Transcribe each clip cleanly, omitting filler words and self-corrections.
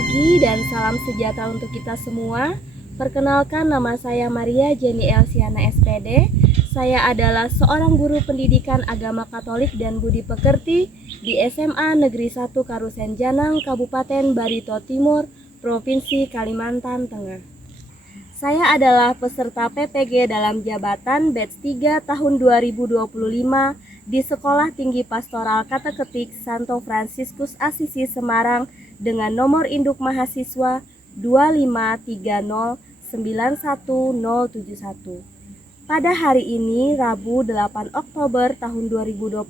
pagi dan salam sejahtera untuk kita semua. Perkenalkan, nama saya Maria Jenny Elsiana SPD. Saya adalah seorang guru pendidikan agama Katolik dan budi pekerti di SMA Negeri 1 Karusen Janang, Kabupaten Barito Timur, Provinsi Kalimantan Tengah. Saya adalah peserta PPG dalam jabatan batch 3 tahun 2025 di Sekolah Tinggi Pastoral Kateketik Santo Fransiskus Asisi Semarang dengan nomor induk mahasiswa 253091071. Pada hari ini, Rabu 8 Oktober tahun 2025,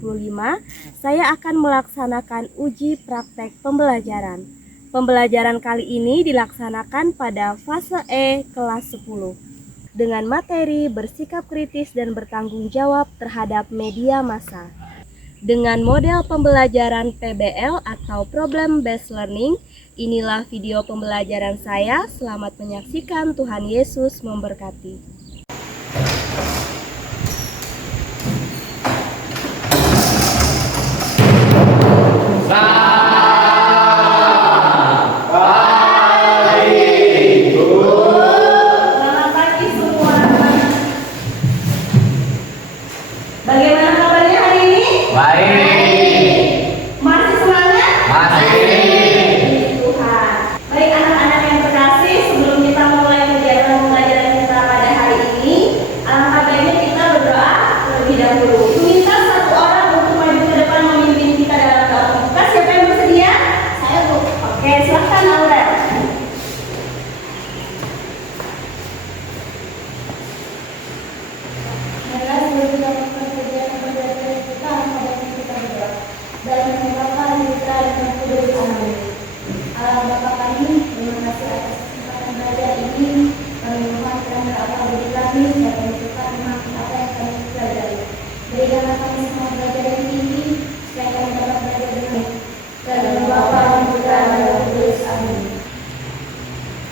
saya akan melaksanakan uji praktek pembelajaran. Pembelajaran kali ini dilaksanakan pada fase E kelas 10 dengan materi bersikap kritis dan bertanggung jawab terhadap media massa. Dengan model pembelajaran PBL atau Problem Based Learning, inilah video pembelajaran saya. Selamat menyaksikan, Tuhan Yesus memberkati.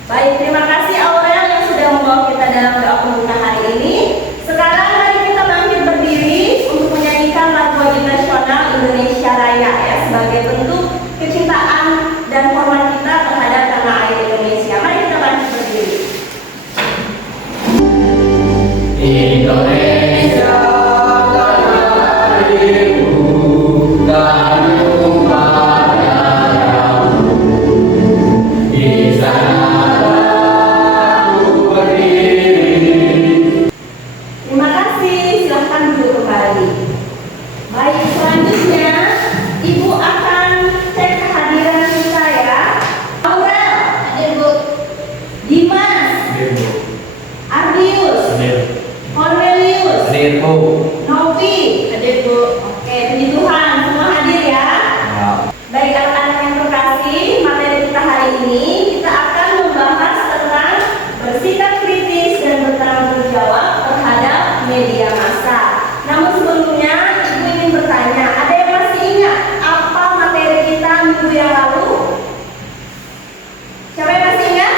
Baik, terima kasih Aurel yang sudah membawa kita dalam doa pembuka hari ini. Sekarang mari kita bangkit berdiri untuk menyanyikan lagu wajib nasional Indonesia Raya ya, sebagai bentuk kecintaan dan hormat kita terhadap tanah air Indonesia. Mari kita bangkit berdiri. Indonesia tanah airku, tanah padamu, di sana Novi, hadir Bu. Oke, puji Tuhan, semua hadir ya. Baik anak-anak yang terkasih, materi kita hari ini kita akan membahas tentang bersikap kritis dan bertanggung jawab terhadap media massa. Namun sebelumnya, Ibu ingin bertanya, ada yang masih ingat apa materi kita minggu yang lalu? Siapa yang masih ingat?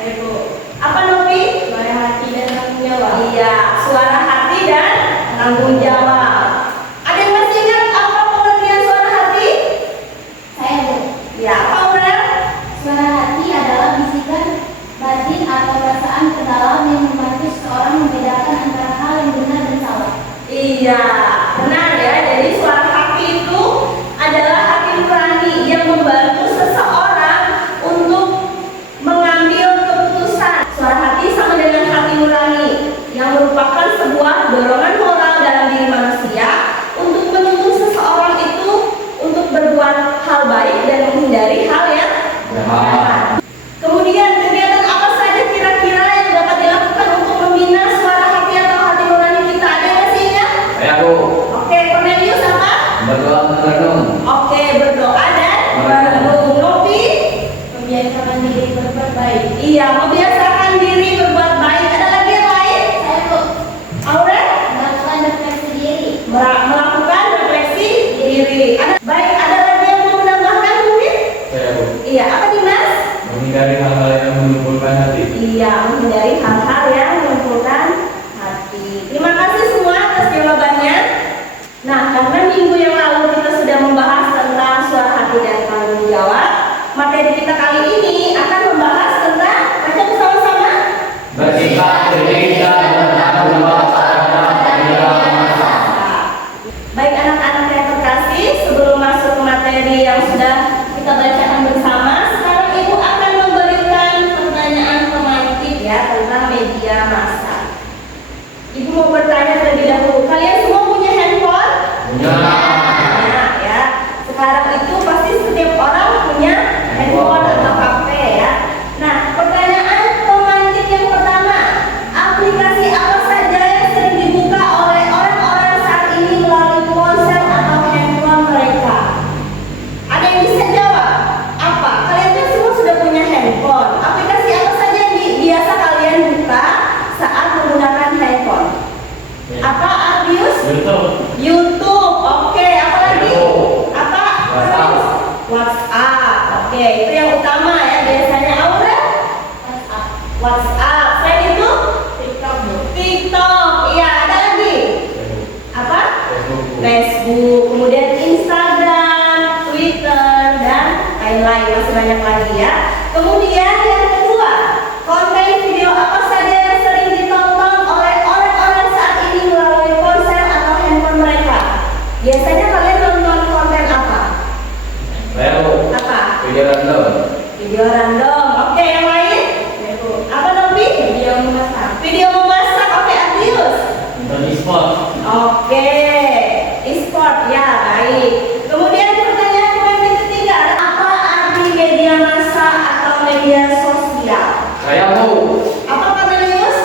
Ibu. Apa Novi? Suara hati dan tanggung jawab. Iya, suara hati dan tanggung jawab. Ada yang masih ingat apa pengertian suara hati? Saya Bu. Ya, apa Aurel? Suara hati adalah bisikan batin atau perasaan terdalam yang membantu seseorang membedakan antara hal yang benar dan salah. Iya, benar ya. Jadi suara hati itu adalah hati nurani yang membantu seseorang untuk mengambil keputusan. Suara hati sama dengan hati nurani yang merupakan sebuah dorongan moral dalam diri manusia untuk menuntun seseorang itu untuk berbuat hal baik dan menghindari hal yang jahat. Kemudian kegiatan apa saja kira-kira yang dapat dilakukan untuk membina suara hati atau hati nurani kita? Ada yang masih ingat? Ya Bu. Oke, Cornelius apa? Berdoa merenung. Oke, berdoa dan merenung. Novi? Membiasakan diri berbuat baik. Iya, membiasakan diri berbuat baik. Ada lagi yang lain? Saya Bu. Aurel? Melakukan refleksi diri. Melakukan refleksi diri. Baik, ada lagi yang mau menambahkan mungkin? Saya Bu. Iya, apa Dimas? Menghindari hal-hal yang mengumpulkan hati. Iya, menghindari hal-hal yang mengumpulkan hati. Terima kasih semua atas jawabannya. Nah, karena minggu yang lalu kita sudah membahas tentang suara hati dan tanggung jawab, materi kita kali ini kasih. Sebelum masuk ke materi yang sudah kita bacakan bersama, sekarang Ibu akan memberikan pertanyaan pemantik ya tentang media massa. Ibu mau bertanya terlebih dahulu. Kalian semua punya handphone? Punya. Nah, ya. Sekarang itu pasti setiap orang punya handphone atau HP ya. Nah, pertanyaan pemantik yang pertama, aplikasi apa saja yang sering dibuka oleh orang-orang saat ini melalui ponsel atau handphone mereka? Ada yang bisa jawab? Apa? Kalian kan semua sudah punya handphone. Aplikasi apa saja yang biasa kalian buka saat menggunakan handphone? Apa, Ardius? YouTube. Oke, apa lagi? Apa? WhatsApp. WhatsApp. Oke, itu yang utama ya biasanya. Aura? WhatsApp. Selain itu? TikTok. Iya, ada lagi? Apa? Facebook. Kemudian Instagram, Twitter, dan lain-lain. Masih banyak lagi ya. Kemudian yang kedua, konten video apa saja yang sering ditonton oleh orang-orang saat ini melalui ponsel atau handphone mereka? Biasanya kalian nonton konten apa? Apa? Video random. Video random. Oke, yang lain? Apa Novi? Video memasak. Video memasak. Oke, Adius. Oke, e-sport ya, baik. Kemudian pertanyaan poin ketiga, apa arti media massa atau media sosial? Saya mau. Apa Cornelius?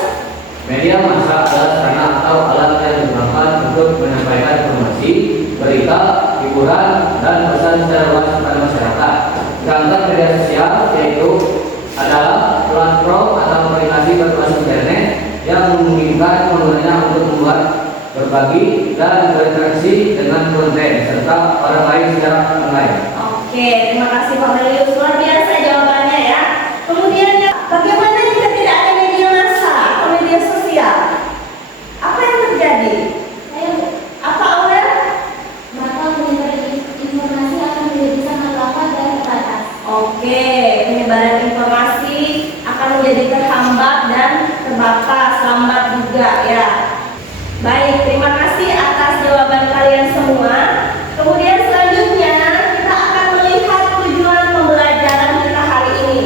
Media massa adalah sarana atau alat yang digunakan untuk menyampaikan informasi, berita, hiburan, dan pesan secara luas kepada masyarakat. Sedangkan media sosial yaitu adalah platform atau aplikasi berbasis internet yang memungkinkan penggunanya untuk membuat, berbagi, dan berinteraksi dengan konten serta orang lain secara online. Oke, terima kasih Cornelius. Luar biasa jawabannya ya. Kemudian ya, bagaimana jika tidak ada media massa atau media sosial? Apa yang terjadi? Apa Aurel? Maka penyebaran informasi akan menjadi sangat lambat dan terbatas. Oke, penyebaran informasi akan menjadi terhambat dan terbatas, lambat juga ya. Baik, terima kasih atas jawaban kalian semua. Kemudian selanjutnya kita akan melihat tujuan pembelajaran kita hari ini.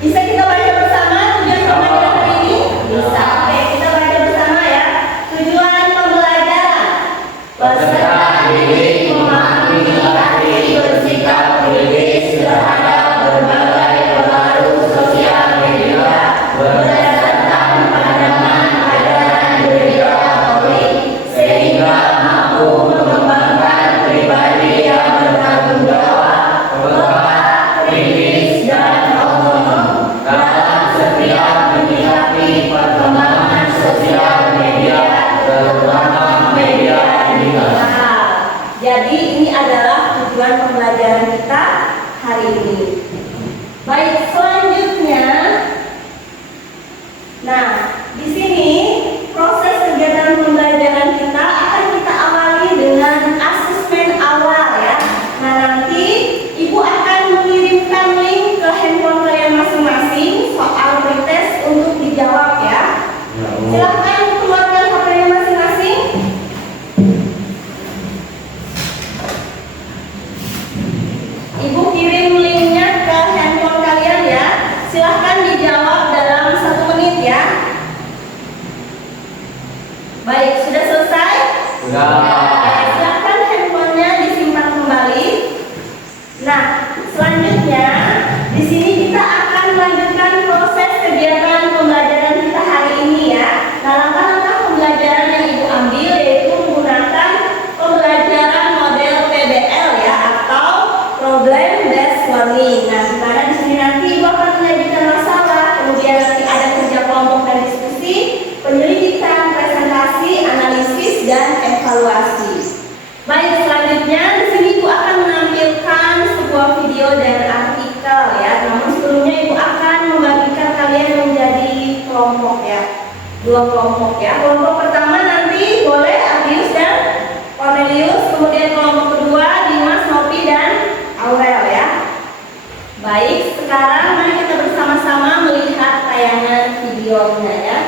Bisa kita baca bersama tujuan pembelajaran hari ini? Bisa. Oke, kita baca bersama ya. Tujuan pembelajaran: peserta didik memahami arti bersikap kritis terhadap berbagai pengaruh sosial media berdasarkan pandangan ajaran gereja Katolik, sehingga mampu mengembangkan pribadi yang bertanggung jawab, peka, kritis, dan otonom dalam setiap menyikapi perkembangan sosial media, terutama media digital. Jadi ini adalah tujuan pembelajaran kita hari ini. Baik, selanjutnya, nah di sini proses kegiatan pembelajaran kita akan kita awali dengan asesmen awal ya. Nah nanti Ibu akan mengirimkan link ke handphone kalian masing-masing soal pretest untuk dijawab ya. Silahkan keluarkan HP-nya masing-masing. Ibu kirim linknya ke handphone kalian ya. Silahkan dijawab dalam 1 menit ya. Baik, sudah selesai? Sudah. Silahkan handphonenya disimpan kembali. Nah, selanjutnya di sini kita akan melanjutkan proses kegiatan pembelajaran kita hari ini ya. Nah, langkah-langkah pembelajaran yang Ibu ambil yaitu menggunakan pembelajaran model PBL ya atau Problem Based Learning. Nah, di mana di sini nanti Ibu akan menyajikan masalah, kemudian nanti ada kerja kelompok dan diskusi, penyelidikan, presentasi, analisis, dan evaluasi. Baik, selanjutnya di sini Ibu akan menampilkan sebuah video dan artikel ya. Namun sebelumnya Ibu akan membagikan kalian menjadi kelompok ya. 2 kelompok ya. Kelompok pertama nanti boleh Adius dan Cornelius, kemudian kelompok kedua Dimas, Nopi, dan Aurel ya. Baik, sekarang mari kita bersama-sama melihat tayangan videonya ya.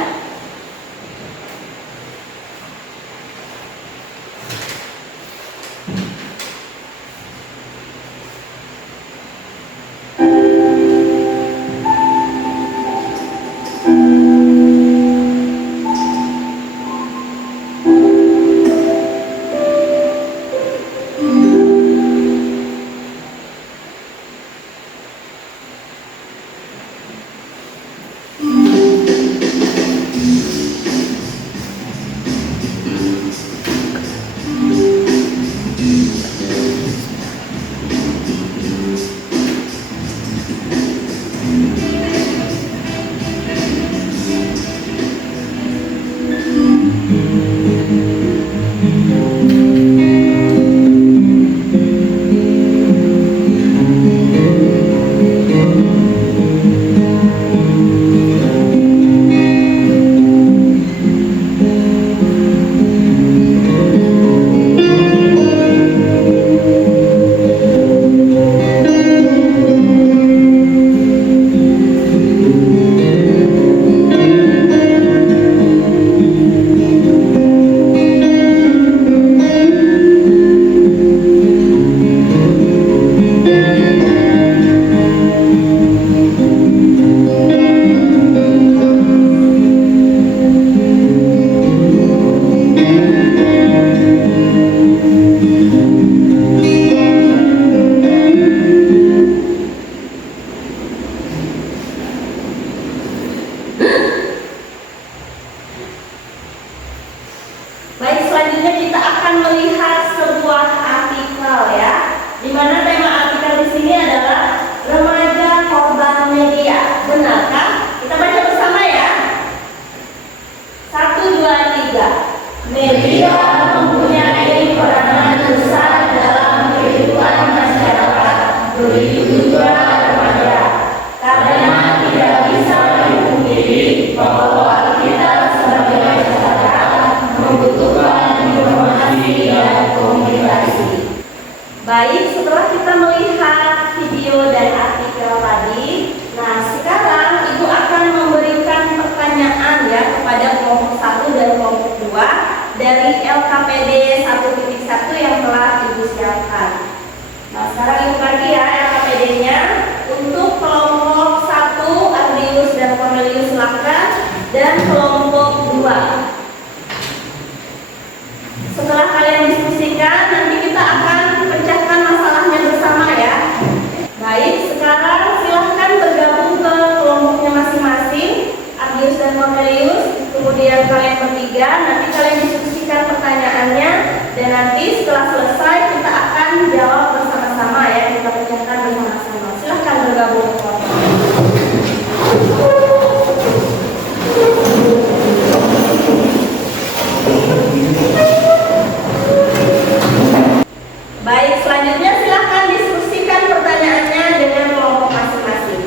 Baik, setelah kita melihat video dan artikel tadi, nah sekarang Ibu akan memberikan pertanyaan ya kepada kelompok 1 dan kelompok 2 dari LKPD 1.1 yang telah Ibu siapkan. Nah, sekarang Ibu bagi ya LKPD-nya. Untuk kelompok 1 Ardius dan Cornelius silakan, dan kelompok 2. Setelah kalian diskusikan, nanti kita akan pecahkan masalahnya bersama ya. Baik, sekarang silahkan bergabung ke kelompoknya masing-masing, Ardius dan Cornelius. Kemudian kalian bertiga, nanti kalian diskusikan pertanyaannya, dan nanti setelah selesai kita akan jawab bersama-sama ya, kita pecahkan bersama-sama. Silahkan bergabung ke kelompok. Baik, selanjutnya silahkan diskusikan pertanyaannya dengan kelompok masing-masing.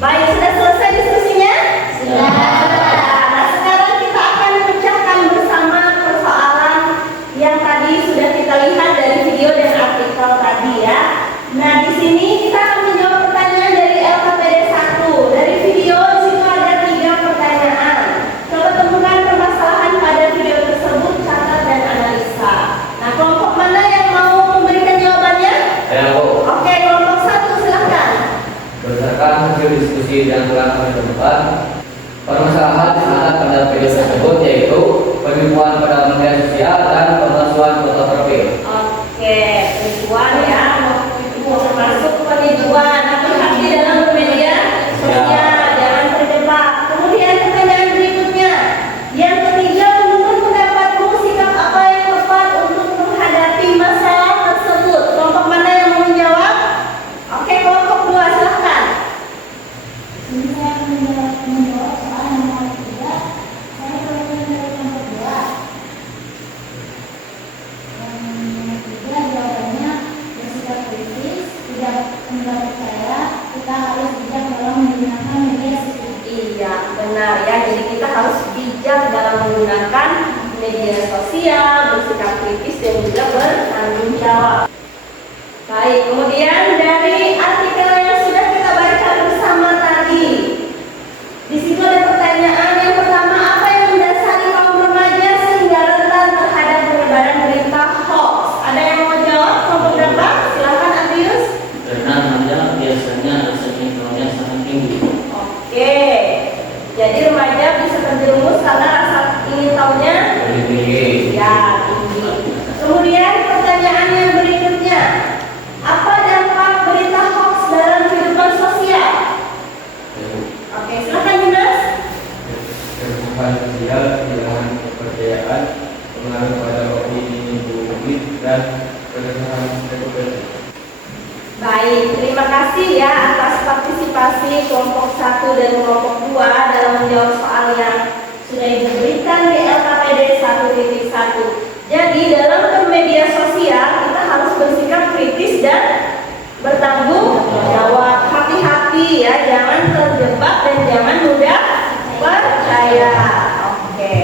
Baik, sudah selesai diskusinya? Sudah. Nah, sekarang kita akan pecahkan bersama persoalan yang tadi sudah kita lihat dari video dan artikel tadi ya. Nah, di sini kita akan menjawab pertanyaan dari LKPD 1. Dari video di situ ada 3 pertanyaan. Coba temukan permasalahan pada video tersebut, catat dan analisa. Nah, kelompok mana yang mau memberikan jawabannya? Ayo, Oke, kelompok 1 silahkan. berdasarkan hasil diskusi yang telah kami temukan, permasalahan yang ada pada video tersebut yaitu penipuan pada media sosial dan pemalsuan foto profil. Oke, penipuan ya, termasuk penipuan. Hati-hati dalam bermedia sosial, jangan terjebak. Kemudian pertanyaan berikutnya, yang ketiga, menurut pendapatmu sikap apa yang tepat untuk menghadapi masalah tersebut? Kelompok mana yang mau menjawab? Oke, kelompok 2 silahkan. Ini saya akan menjawab soal yang nomor 3. Saya berasal dari kelompok 2. Yang nomor 3 jawabannya bersikap kritis, tidak mudah percaya, kita harus bijak dalam menggunakan media sosial. Iya, benar ya. Jadi kita harus bijak dalam menggunakan media sosial, bersikap kritis dan juga bertanggung jawab. Baik, kemudian dari artikel yang sudah kita baca bersama tadi, di situ ada pertanyaan yang pertama, apa yang mendasari kaum remaja sehingga rentan terhadap penyebaran berita hoax? Ada yang mau jawab? Kelompok berapa? Silakan Ardius. Karena remaja biasanya rasa intoleransinya sangat tinggi. Oke, jadi remaja bisa terjerumus karena rasa ingin tahunya Lebih tinggi. ya tinggi. Kemudian pertanyaan yang berikutnya, apa dampak berita hoax dalam kehidupan sosial? Oke, silakan Dimas. Kebutuhan sosial, kehilangan kepercayaan, pengaruh pada opini publik, dan keresahan reputasi. Baik, terima kasih ya atas partisipasi kelompok 1 dan kelompok 2 dalam menjawab soal yang sudah diberikan di LKPD 1.1. Jadi dalam bermedia sosial kita harus bersikap kritis dan bertanggung jawab. Hati-hati ya, jangan terjebak dan jangan mudah percaya. Oke.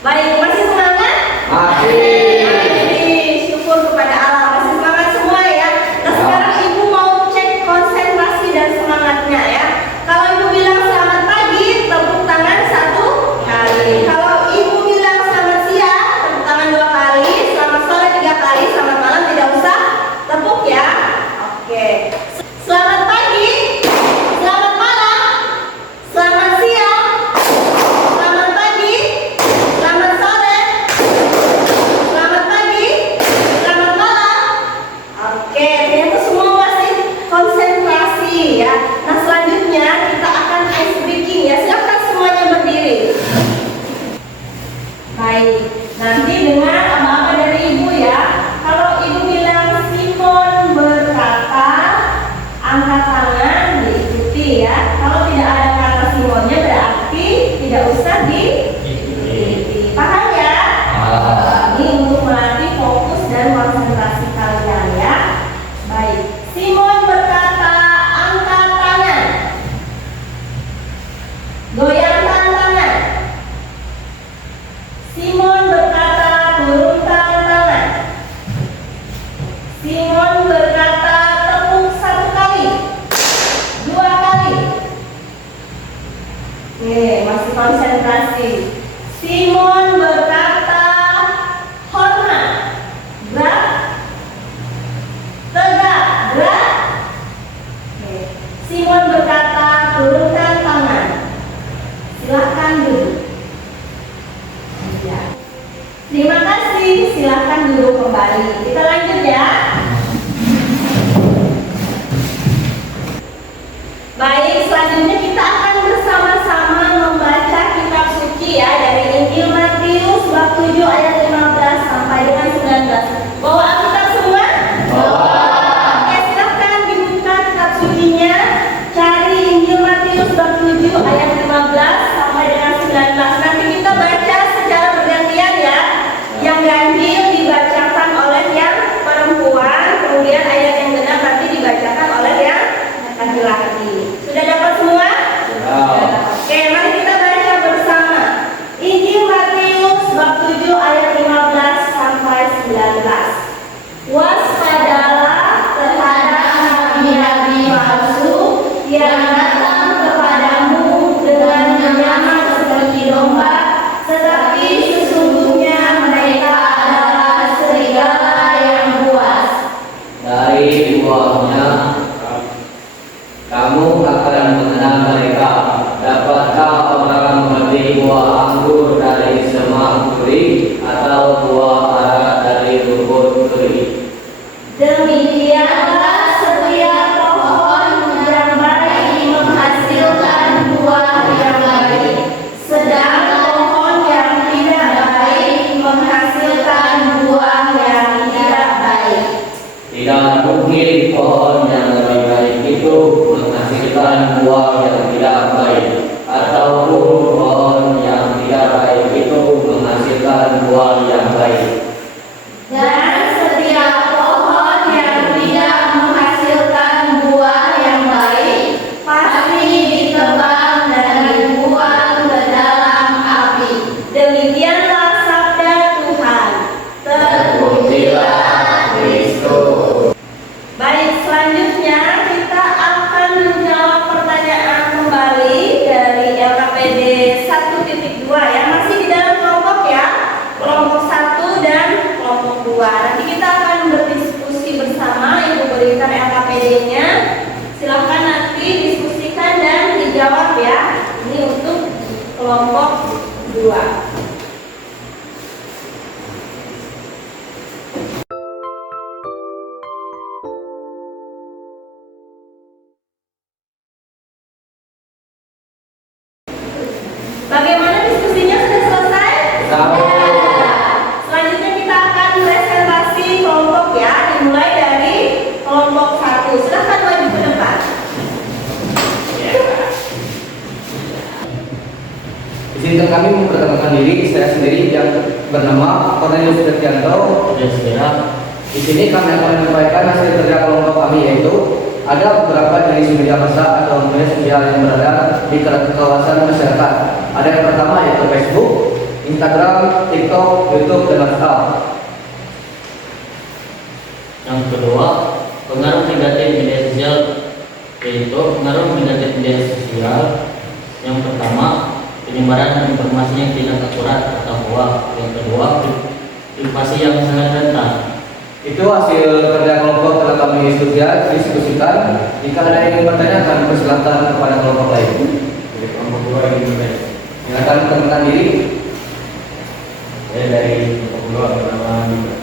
Baik, masih semangat? Masih. Masih. Syukur kepada Allah, masih semangat semua ya. Nah, sekarang Ibu mau cek konsentrasi dan semangatnya ya. Kalau Ibu bilang selamat pagi, tepuk tangan 1 kali. Kalau Ibu bilang selamat siang, tepuk tangan 2 kali. Selamat sore 3 kali. Selamat malam tidak usah tepuk ya. Oke. Selamat pagi, selamat malam, selamat siang, Oke, masih konsentrasi. Simon berkata, hormat, gerak, tegak, gerak. Oke. Simon berkata, turunkan tangan. Silahkan duduk. Ya. Terima kasih, silahkan duduk kembali. Kita lanjut ya. Baik, selanjutnya kita akan bersama-sama membaca kitab suci ya, dari Injil Matius bab 7 ayat 15 sampai dengan 19. Bawa Alkitab semua? Oke, silahkan dibuka kitab sucinya. Cari Injil Matius bab 7 ayat 15 sampai dengan 19. Nanti kita baca secara bergantian ya. Yang ganjil dibacakan oleh yang perempuan, kemudian ayat yang genap nanti dibacakan oleh yang laki-laki. Sudah dapat semua? Oke, mari kita baca bersama. Injil Matius bab 7 ayat 15 sampai 19. Waspadalah terhadap nabi-nabi palsu yang datang kepadamu dengan menyamar seperti domba, tetapi sesungguhnya mereka adalah serigala yang buas. Dari buahnya kamu akan mengenal mereka. Dapatkah orang mengerti buah anggur dari semak duri atau buah ara dari rumput duri? Demikianlah setiap pohon yang baik menghasilkan buah yang baik, sedang pohon yang tidak baik menghasilkan buah yang tidak baik. Tidak mungkin pohon yang lebih baik itu menghasilkan buah yang tidak baik, ataupun pohon yang tidak baik itu menghasilkan buah yang baik. Dan setiap pohon yang tidak menghasilkan buah yang baik pasti ditebang dan dibuang ke dalam api. Demikianlah sabda Tuhan. Terpujilah Kristus. Baik, selanjutnya kita akan menjawab pertanyaan kembali dari LKPD 1.2 ya. Masih di dalam kelompok ya. Kelompok 1 dan kelompok 2. Nanti kita akan berdiskusi bersama. Ibu berikan LKPD-nya. Silahkan nanti diskusikan dan dijawab ya. Ini untuk kelompok 2. Bagaimana diskusinya, sudah selesai? Selanjutnya kita akan presentasi kelompok ya, dimulai dari kelompok 1. Silahkan maju ke depan. Izinkan kami memperkenalkan diri. Saya sendiri yang bernama Cornelius Setianto. Di sini kami akan menyampaikan hasil kerja kelompok kami, yaitu ada beberapa jenis media massa atau media sosial yang berada di kawasan masyarakat. Ada yang pertama yaitu Facebook, Instagram, TikTok, YouTube, dan WhatsApp. Yang kedua, pengaruh negatif media sosial, yaitu pengaruh negatif media sosial. Yang pertama, penyebaran informasi yang tidak akurat atau hoax. Yang kedua, privasi yang sangat rentan. Itu hasil kerja kelompok telah kami diskusikan. Jika ada yang ingin bertanyakan, persilakan kepada kelompok lain. Jadi kelompok 2 ini bertanya. Silakan perkenalkan diri. Saya dari kelompok 2 bernama Dika.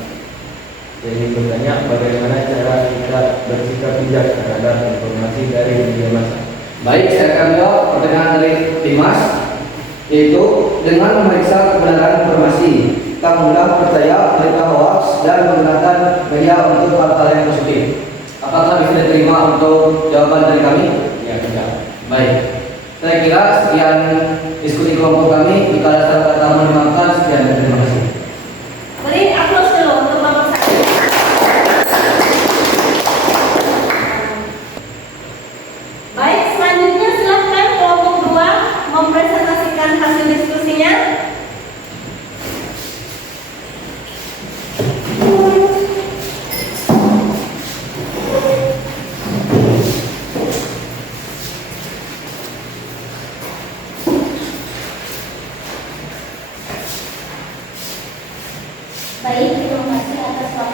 Jadi bertanya bagaimana cara kita bersikap bijak terhadap informasi dari media massa. Baik, saya akan jawab pertanyaan dari Dimas, yaitu dengan memeriksa kebenaran informasi. Tak mudah percaya berita hoax dan menggunakan media untuk hal-hal yang positif. Apakah bisa diterima untuk jawaban dari kami? Ya, tidak. Baik, saya kira sekian diskusi kelompok kami. Jika ada salah kata menyenangkan, sekian dan terima kasih. Beri aplaus dulu untuk Bapak saya. Baik, selanjutnya silahkan kelompok 2 mempresentasikan hasil diskusinya.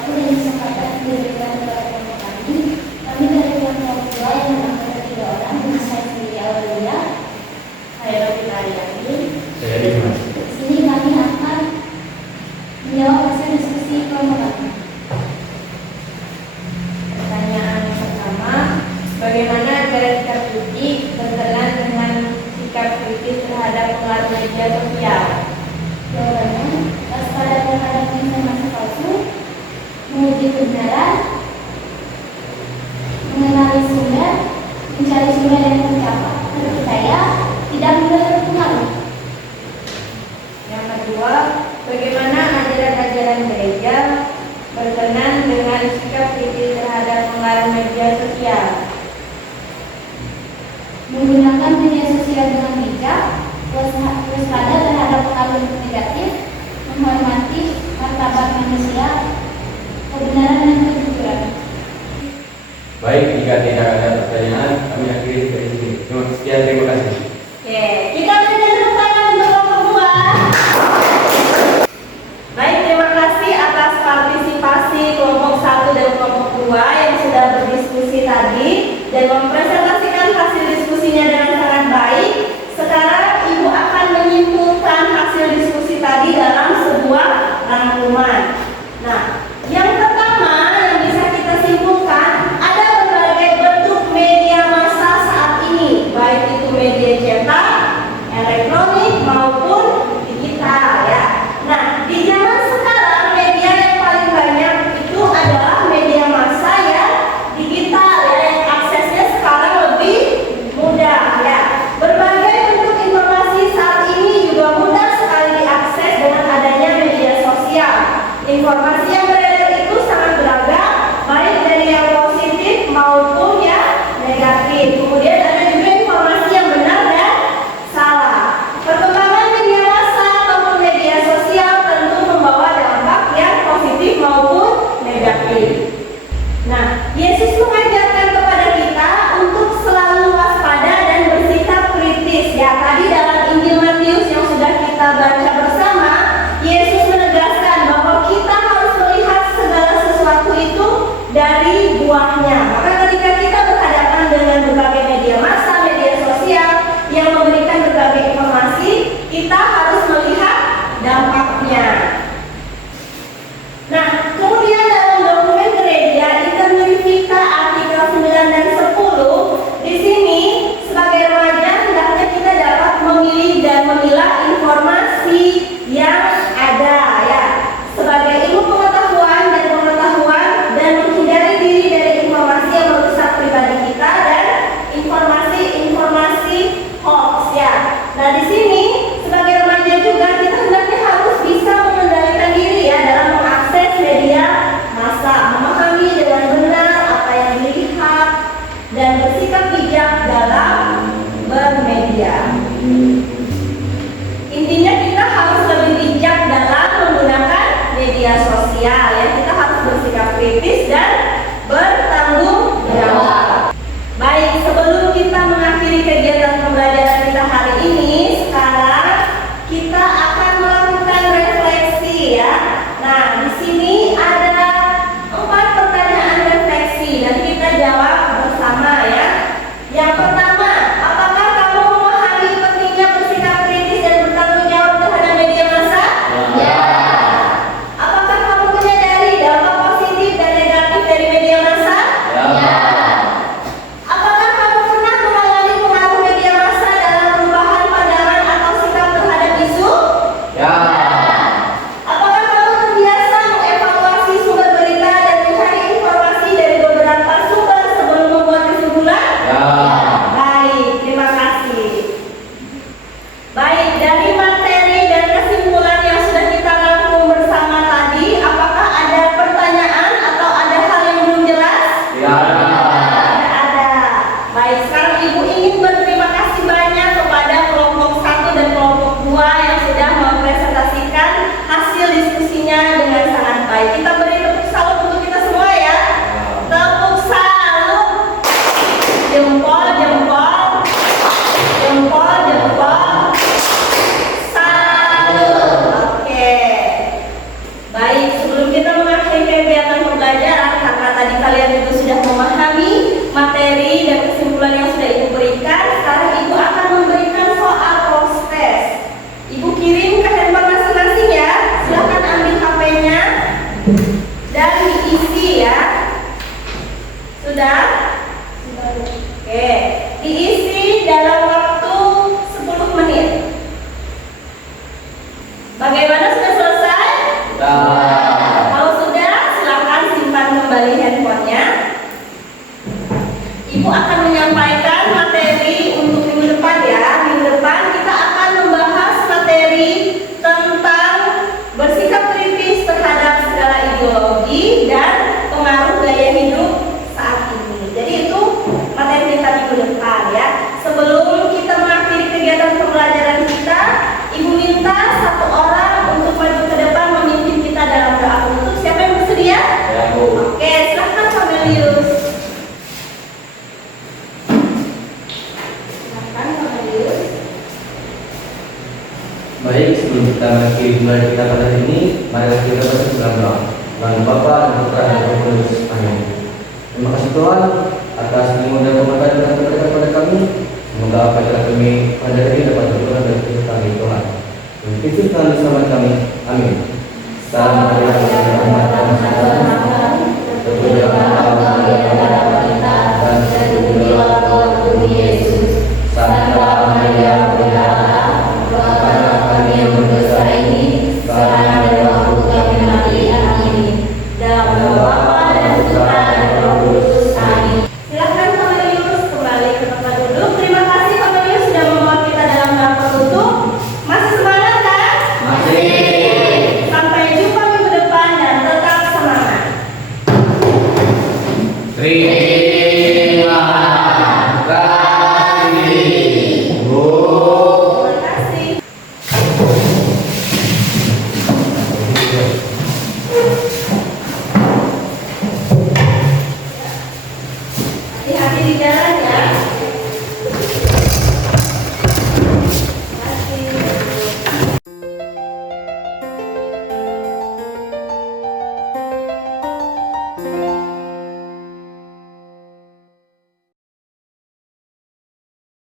Seperti yang disampaikan diberikan kepada kami dari pihak orang tua yang menangkap 3 orang dengan saya sendiri Aurelia. Saya Raffi Aryani. Saya Dimas. Di sini kami akan menjawab hasil diskusi kelompok kami. Pertanyaan pertama, bagaimana agar sikap kritis berkenan dengan sikap kritis terhadap pengaruh media sosial? Jawabannya, waspada terhadap informasi palsu, menguji kebenaran, mengenali sumber, mencari sumber yang terpercaya, tidak mudah terpengaruh. Yang kedua, bagaimana ajaran-ajaran gereja berkenan dengan sikap kritis terhadap pengaruh media sosial? Menggunakan media sosial dengan bijak, waspada terhadap pengaruh negatif, menghormati martabat manusia, kebenaran dan kejujuran. Baik, jika tidak ada pertanyaan, kami akhiri dari sini. Sekian, terima kasih. Oke, kita berikan tepuk tangan untuk kelompok 2. Baik, terima kasih atas partisipasi kelompok 1 dan kelompok 2 yang sudah berdiskusi tadi dan mempresentasikan hasil diskusinya dengan sangat baik. Sekarang Ibu akan menyimpulkan hasil diskusi tadi dalam sebuah rangkuman. Nah, yang pertama yang bisa kita simpulkan, ada berbagai bentuk media massa saat ini, baik itu media cetak, elektronik maupun digital ya. Nah, di zaman sekarang media yang paling banyak itu adalah media massa yang digital ya, yang aksesnya sekarang lebih mudah ya. Berbagai bentuk informasi saat ini juga mudah sekali diakses dengan adanya media sosial. Informasi yang beredar itu sangat beragam, baik dari yang positif maupun yang negatif. Kemudian ada juga informasi yang benar dan salah. Perkembangan media massa ataupun media sosial tentu membawa dampak yang positif maupun negatif. Nah, Yesus mengajarkan kepada kita untuk selalu waspada dan bersikap kritis. Ya, tadi dalam Injil Matius yang sudah kita baca bersama, Yesus menegaskan bahwa kita harus melihat segala sesuatu itu dari buahnya. Maka ketika kita berhadapan dengan berbagai media massa, media sosial yang memberikan berbagai informasi, kita harus melihat dampaknya. Nah, kemudian dalam dokumen gereja Interlingvika artikel 9 dan 10, di sini sebagai remaja hendaknya kita dapat memilih dan memilah informasi yang ada ya, sebagai ilmu pengetahuan dan menghindari diri dari informasi yang merusak pribadi kita dan informasi hoax ya. Nah, di sini sebagai remaja juga kita hendaknya harus bisa mengendalikan diri ya dalam mengakses media massa, memahami dengan benar apa yang dilihat dan bersikap bijak dalam bermedia. Intinya kita harus lebih bijak dalam menggunakan media sosial ya. Kita harus bersikap kritis dan bertanggung jawab. Baik, sebelum kita mengakhiri kegiatan pembelajaran kita hari ini, sekarang dalam waktu 10 menit. Bagaimana, sudah selesai? Kalau sudah, silakan simpan kembali handphonenya. Ibu akan menyampaikan materi untuk minggu depan ya. Minggu depan kita akan membahas materi tentang bersikap kritis terhadap segala ideologi dan pengaruh gaya hidup saat ini. Jadi itu materi kita minggu depan ya. Sebelum kita mengakhiri kegiatan pembelajaran kita, Ibu minta satu orang untuk maju ke depan memimpin kita dalam doa penutup. Siapa yang bersedia? Ya, Bu. Oke, silahkan Cornelius. Silahkan Cornelius. Baik, sebelum kita mengakhiri pembelajaran kita pada hari ini, mari kita berdoa doa. Dalam Bapa dan Putra dan Roh Kudus. Amin. Terima kasih Tuhan atas ilmu dan pengetahuan yang Tuhan berikan kepada kami. Semoga apa yang kami pada hari ini dapat berguna dan kita Tuhan. Dan Kristus Tuhan bersama kami. Amin. Salam Maria.